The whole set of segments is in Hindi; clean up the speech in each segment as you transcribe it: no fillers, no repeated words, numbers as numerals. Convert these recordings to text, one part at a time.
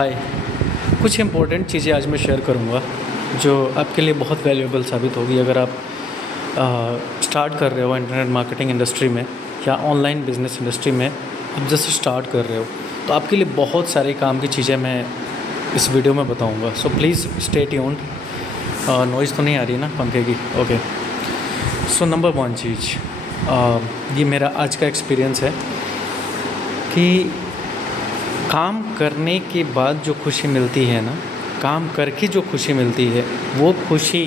हाय। कुछ इम्पोर्टेंट चीज़ें आज मैं शेयर करूँगा जो आपके लिए बहुत वैल्यूएबल साबित होगी अगर आप स्टार्ट कर रहे हो इंटरनेट मार्केटिंग इंडस्ट्री में या ऑनलाइन बिजनेस इंडस्ट्री में। आप जैसे स्टार्ट कर रहे हो तो आपके लिए बहुत सारे काम की चीज़ें मैं इस वीडियो में बताऊँगा। So please stay tuned. Noise तो नहीं आ रही ना पंखे की? ओके। सो नंबर 1 चीज़, ये मेरा आज का एक्सपीरियंस है कि काम करने के बाद जो खुशी मिलती है ना, काम करके जो खुशी मिलती है वो खुशी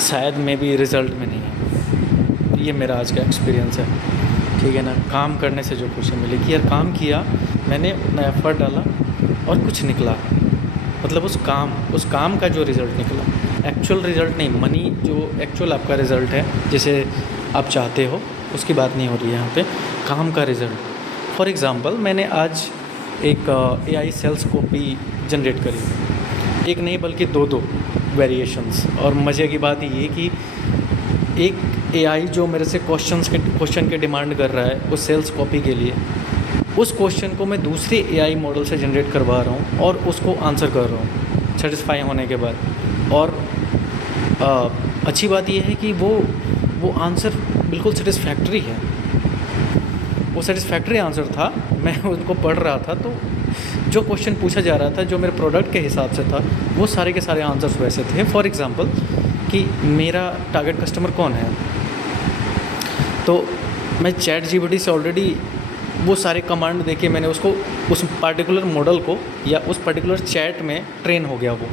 शायद मे बी रिज़ल्ट में नहीं है। ये मेरा आज का एक्सपीरियंस है, ठीक है ना। काम करने से जो खुशी मिली कि यार काम किया मैंने, उतना एफ़र्ट डाला और कुछ निकला, मतलब उस काम का जो रिज़ल्ट निकला, एक्चुअल रिज़ल्ट नहीं, मनी जो एक्चुअल आपका रिज़ल्ट है जिसे आप चाहते हो उसकी बात नहीं हो रही है यहाँ पे, काम का रिज़ल्ट। फॉर एग्ज़ाम्पल मैंने आज एक AI सेल्स कॉपी जनरेट करी, एक नहीं बल्कि दो वेरिएशंस। और मज़े की बात ये कि एक AI जो मेरे से क्वेश्चन के डिमांड कर रहा है उस सेल्स कॉपी के लिए, उस क्वेश्चन को मैं दूसरे AI मॉडल से जनरेट करवा रहा हूँ और उसको आंसर कर रहा हूँ सेटिस्फाई होने के बाद। और अच्छी बात यह है कि वो आंसर बिल्कुल सेटिस्फैक्ट्री है, वो सेटिस्फैक्ट्री आंसर था। मैं उनको पढ़ रहा था तो जो क्वेश्चन पूछा जा रहा था जो मेरे प्रोडक्ट के हिसाब से था वो सारे के सारे आंसर्स वैसे थे। फॉर एग्ज़ाम्पल कि मेरा टारगेट कस्टमर कौन है, तो मैं ChatGPT से ऑलरेडी वो सारे कमांड देके मैंने उसको उस पर्टिकुलर मॉडल को या उस पर्टिकुलर चैट में ट्रेन हो गया वो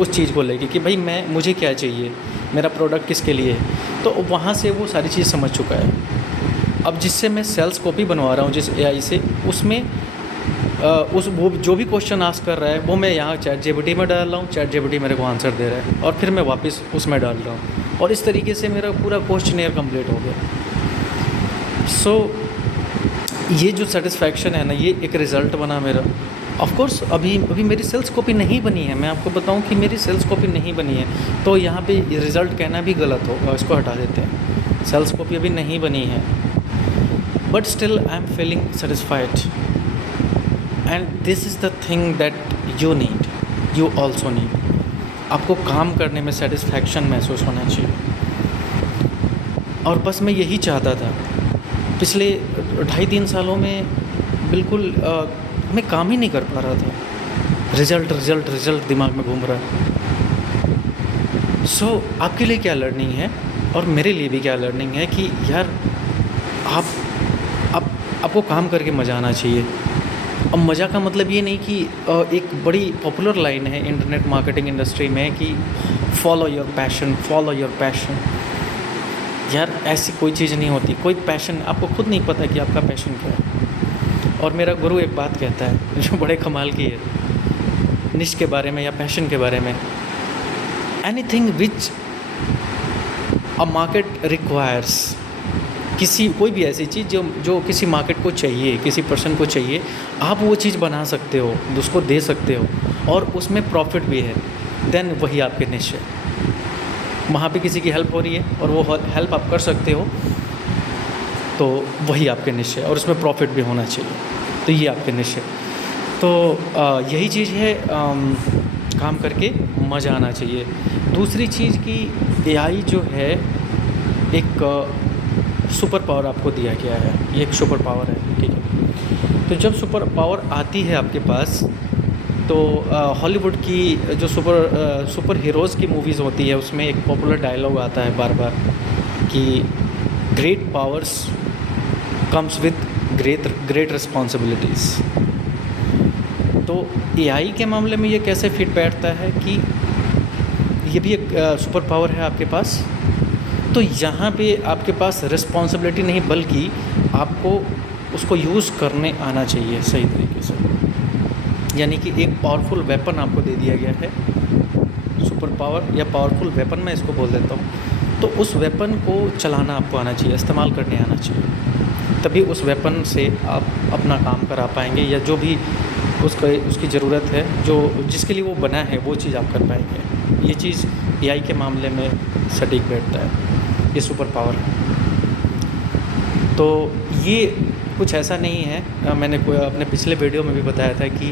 उस चीज़ को लेके कि भाई मुझे क्या चाहिए, मेरा प्रोडक्ट किसके लिए है। तो वहाँ से वो सारी चीज़ समझ चुका है। अब जिससे मैं सेल्स कॉपी बनवा रहा हूँ जिस AI से, उसमें वो जो भी क्वेश्चन आस्क कर रहा है वो मैं यहाँ ChatGPT में डाल रहा हूँ, ChatGPT मेरे को आंसर दे रहा है और फिर मैं वापस उसमें डाल रहा हूँ और इस तरीके से मेरा पूरा क्वेश्चनेयर कंप्लीट हो गया। सो ये जो सेटिस्फैक्शन है ना, ये एक रिज़ल्ट बना मेरा। ऑफ कोर्स अभी मेरी सेल्स कॉपी नहीं बनी है, मैं आपको बताऊं कि मेरी सेल्स कॉपी नहीं बनी है तो यहाँ पे रिज़ल्ट कहना भी गलत होगा, इसको हटा देते हैं। सेल्स कॉपी अभी नहीं बनी है but still I am feeling satisfied and this is the thing that you need, you also need. आपको काम करने में सेटिस्फैक्शन महसूस होना चाहिए और बस मैं यही चाहता था। पिछले 2.5-3 सालों में बिल्कुल मैं काम ही नहीं कर पा रहा था, रिज़ल्ट दिमाग में घूम रहा है। सो आपके लिए क्या लर्निंग है और मेरे लिए भी क्या लर्निंग है कि यार आपको काम करके मज़ा आना चाहिए। अब मज़ा का मतलब ये नहीं कि एक बड़ी पॉपुलर लाइन है इंटरनेट मार्केटिंग इंडस्ट्री में कि फॉलो योर पैशन। यार ऐसी कोई चीज़ नहीं होती, कोई पैशन आपको खुद नहीं पता कि आपका पैशन क्या है। और मेरा गुरु एक बात कहता है जो बड़े कमाल की है निश के बारे में या पैशन के बारे में, anything which a market requires, कोई भी ऐसी चीज़ जो किसी मार्केट को चाहिए, किसी पर्सन को चाहिए, आप वो चीज़ बना सकते हो, उसको दे सकते हो और उसमें प्रॉफिट भी है, देन वही आपके निश है। वहाँ पे किसी की हेल्प हो रही है और वो हेल्प आप कर सकते हो तो वही आपके निश है और उसमें प्रॉफिट भी होना चाहिए, तो ये आपके निश है। तो यही चीज़ है, काम करके मज़ा आना चाहिए। दूसरी चीज़ कि AI जो है एक सुपर पावर आपको दिया गया है, ये एक सुपर पावर है, ठीक है। तो जब सुपर पावर आती है आपके पास तो हॉलीवुड की जो सुपर हीरोज़ की मूवीज़ होती है उसमें एक पॉपुलर डायलॉग आता है बार बार कि great powers comes with great responsibilities. तो AI के मामले में ये कैसे फिट बैठता है कि ये भी एक सुपर पावर है आपके पास, तो यहाँ पे आपके पास रिस्पॉन्सिबिलिटी नहीं बल्कि आपको उसको यूज़ करने आना चाहिए सही तरीके से। यानी कि एक पावरफुल वेपन आपको दे दिया गया है, सुपर पावर या पावरफुल वेपन मैं इसको बोल देता हूँ। तो उस वेपन को चलाना आपको आना चाहिए, इस्तेमाल करने आना चाहिए, तभी उस वेपन से आप अपना काम करा पाएंगे या जो भी उसकी ज़रूरत है, जिसके लिए वो बना है वो चीज़ आप कर पाएंगे। ये चीज़ AI के मामले में सटीक बैठता है, ये सुपर पावर है। तो ये कुछ ऐसा नहीं है, मैंने अपने पिछले वीडियो में भी बताया था कि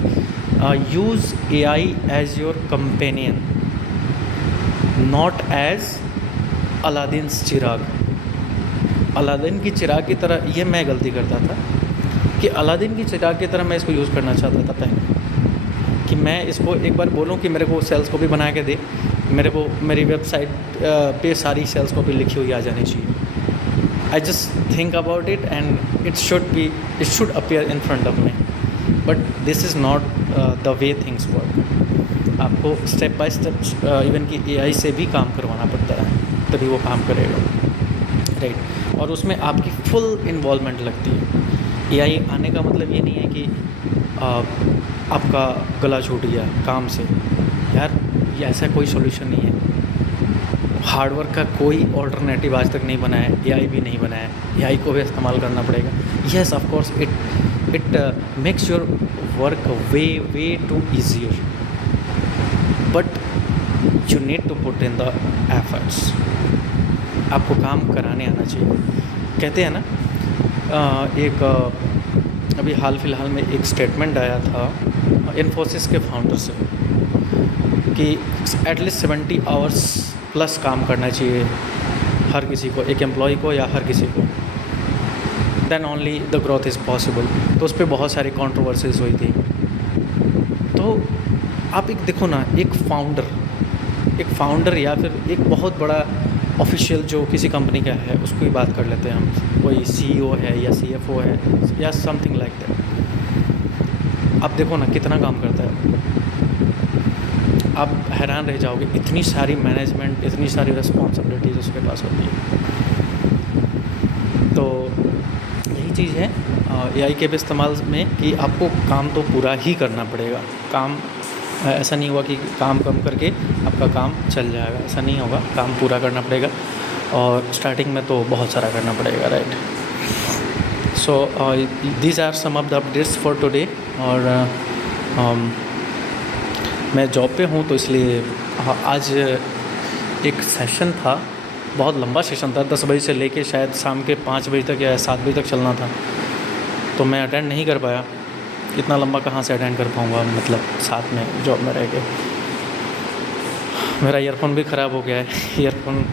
use AI as your companion, not as Aladdin's चिराग। अलादीन की चिराग की तरह ये मैं गलती करता था कि अलादीन की चिराग की तरह मैं इसको यूज़ करना चाहता था पहले, कि मैं इसको एक बार बोलूँ कि मेरे को सेल्स कॉपी बना के दे, मेरे को मेरी वेबसाइट पे सारी सेल्स कॉपी लिखी हुई आ जानी चाहिए। I just think about it and it should appear in front of me, but this is not the way things work. आपको स्टेप बाय स्टेप इवन कि AI से भी काम करवाना पड़ता है, तभी वो काम करेगा, राइट। और उसमें आपकी फुल इन्वॉल्वमेंट लगती है। AI आने का मतलब ये नहीं है कि आपका गला छूट गया काम से, यार ये ऐसा कोई सॉल्यूशन नहीं है। हार्डवर्क का कोई ऑल्टरनेटिव आज तक नहीं बना है, AI भी नहीं बनाया है, AI को भी इस्तेमाल करना पड़ेगा। Yes of course it makes your work way too easier, but you need to put in the efforts. आपको काम कराने आना चाहिए। कहते हैं ना, अभी हाल फिलहाल में एक स्टेटमेंट आया था इन्फोसिस के फाउंडर से कि एटलीस्ट 70 आवर्स प्लस काम करना चाहिए हर किसी को, एक एम्प्लॉय को या हर किसी को, then only the growth is possible. तो उस पर बहुत सारी कंट्रोवर्सीज हुई थी। तो आप एक देखो ना, एक फाउंडर या फिर एक बहुत बड़ा ऑफिशियल जो किसी कंपनी का है, उसको ही बात कर लेते हैं हम, कोई CEO है या CFO है या समथिंग लाइक दैट। आप देखो ना कितना काम करता है, आप हैरान रह जाओगे, इतनी सारी मैनेजमेंट, इतनी सारी रिस्पॉन्सिबिलिटीज़ उसके पास होती है। तो यही चीज़ है AI के भी इस्तेमाल में कि आपको काम तो पूरा ही करना पड़ेगा। काम ऐसा नहीं हुआ कि काम कम करके आपका काम चल जाएगा, ऐसा नहीं होगा, काम पूरा करना पड़ेगा और स्टार्टिंग में तो बहुत सारा करना पड़ेगा, right. So these are some of the updates for today. और मैं जॉब पे हूँ तो इसलिए आज एक सेशन था, बहुत लंबा सेशन था, 10 बजे से लेके शायद शाम के 5 बजे तक या 7 बजे तक चलना था, तो मैं अटेंड नहीं कर पाया। इतना लंबा कहाँ से अटेंड कर पाऊँगा, मतलब साथ में जॉब में रह के। मेरा ईयरफोन भी ख़राब हो गया है, ईयरफोन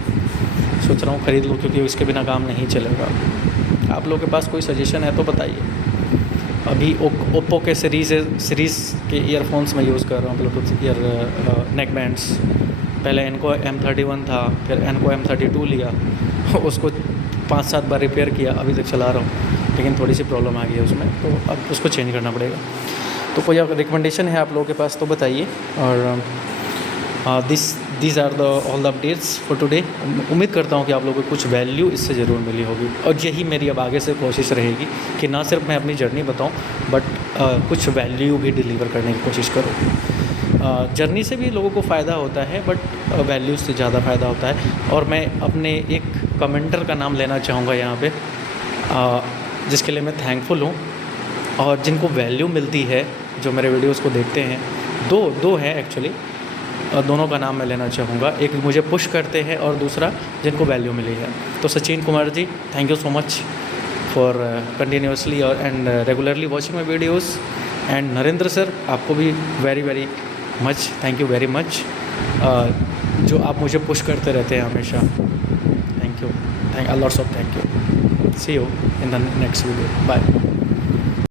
सोच रहा हूँ ख़रीद लूँ, क्योंकि उसके बिना काम नहीं चलेगा। आप लोगों के पास कोई सजेशन है तो बताइए। अभी ओप्पो के सीरीज़ के ईयरफोन्स मैं यूज़ कर रहा हूँ, ब्लूटूथ ईयर नेक बैंड्स। पहले एनको M31 था, फिर एनको M32 लिया, उसको 5-7 बार रिपेयर किया, अभी तक चला रहा हूँ, लेकिन थोड़ी सी प्रॉब्लम आ गई है उसमें, तो अब उसको चेंज करना पड़ेगा। तो कोई रिकमेंडेशन है आप लोगों के पास तो बताइए। और this are the all the updates for today. उम्मीद करता हूँ कि आप लोगों को कुछ वैल्यू इससे ज़रूर मिली होगी, और यही मेरी अब आगे से कोशिश रहेगी कि ना सिर्फ मैं अपनी जर्नी बताऊँ, बट कुछ वैल्यू भी डिलीवर करने की कोशिश करूँ। जर्नी से भी लोगों को फ़ायदा होता है, बट वैल्यू से ज़्यादा फ़ायदा होता है। और मैं अपने एक कमेंटर का नाम लेना चाहूँगा यहाँ पे, जिसके लिए मैं थैंकफुल हूँ, और जिनको वैल्यू मिलती है, जो मेरे वीडियोस को देखते हैं। दो हैं एक्चुअली, दोनों का नाम मैं लेना चाहूँगा। एक मुझे पुश करते हैं और दूसरा जिनको वैल्यू मिली है। तो Sachin Kumar ji, thank you so much for continuously और and regularly watching my videos. And Narendra sir, आपको भी very much thank you very much, जो आप मुझे पुश करते रहते हैं हमेशा। Thank you, lots of thank you. See you in the next video, bye.